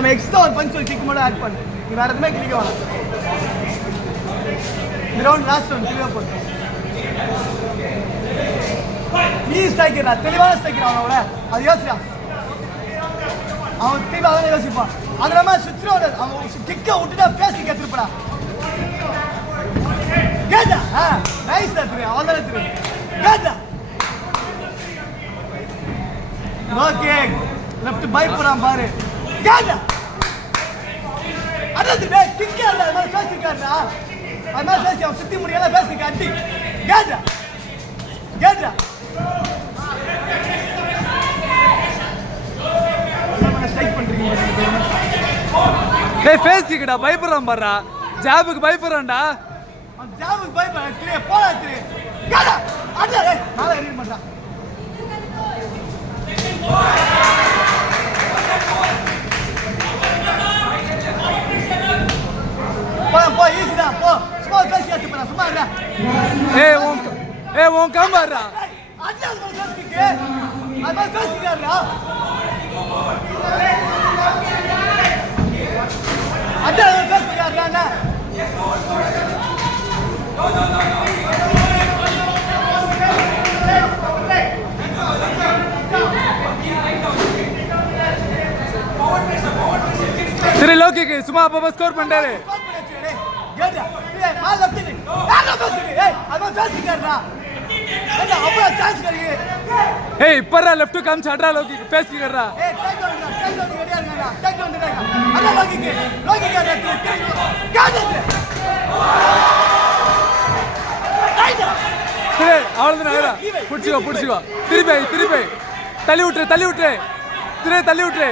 நம்ம எக்ஸ்ட்ரா ஒரு பஞ்ச் ஒரு கிக் மட்டும் ஆட் பண்ணு. நீ வேற எதுவுமே கிளிக்க வேணாம். இந்த ரவுண்ட் லாஸ்ட் ரவுண்ட் கிளியர் போட்டு. நீ ஸ்ட்ரைக்கரா, தெளிவான ஸ்ட்ரைக்கர் அவனோட. அது யோசிடா. அவன் திரும்ப அதான் யோசிப்பான். அது நம்ம சுற்றுவோட அவன் கிக்கை விட்டுட்டா ஃபேஸ் கிக்க திருப்படா. கேட்டா நைஸ் திரு அவ்வளோதான் திரு கேட்டா. ஓகே லெஃப்ட் பை போறான் பாரு. கேட்டா அதான் திரு கிக்கா இல்ல அது மாதிரி ஃபேஸ் கிக்காடா. அது மாதிரி ஃபேஸ் அவன் சுற்றி முடியல ஃபேஸ் கிக்க அடி. கேட்டா கேட்டா ஸ்ட்ரைக் பண்றீங்க. டேய் ஃபேஸ் கிக்கடா பயப்படுறான் பாருடா. ஜாபுக்கு பயப்படுறான்டா. அவன் ஜாபுக்கு பயப்படுறான். திரு போடா திரு கேட்டா அடி. ஏய் மேல ஏறி மாட்டான். போ ஈஸி தான் போ. சும்மா ஃபேஸ் கிக்க திருப்படா சும்மா இல்ல. உன் காம்பாடுறா. அடி அது மாதிரி ஃபேஸ் கிக்க. அது மாதிரி ஃபேஸ் கிக்காடா. அடி அது ஃபேஸ் கிக்காடா. திரு லோகிக்கு சும்மா அப்பப்போ ஸ்கோர் பண்ணிட்டாரு. கேட்டா ஏய் மால் லெஃப்ட் நீ யாரா ஃபேஸ் கிக்க. ஏய் அது மாதிரி ஃபேஸ் கிக்காடா. என்ன அவ்வளோ சான்ஸ் கிடைக்கு. ஏய் இப்பறா லெஃப்ட் கம் சட்ரா லோகிக்கு ஃபேஸ் கிக்கறா. ஏய் டேக் டவுன் ரெடியா இருங்கடா. டேக் டவுன் ரெடியா. அட லோகிக்கு கேட்டா கேட்டா திரு அவ்வளோதான் புடிச்சுக்கோ. திருப்பி தள்ளி விட்டுரு திரு தள்ளி விட்டுரு.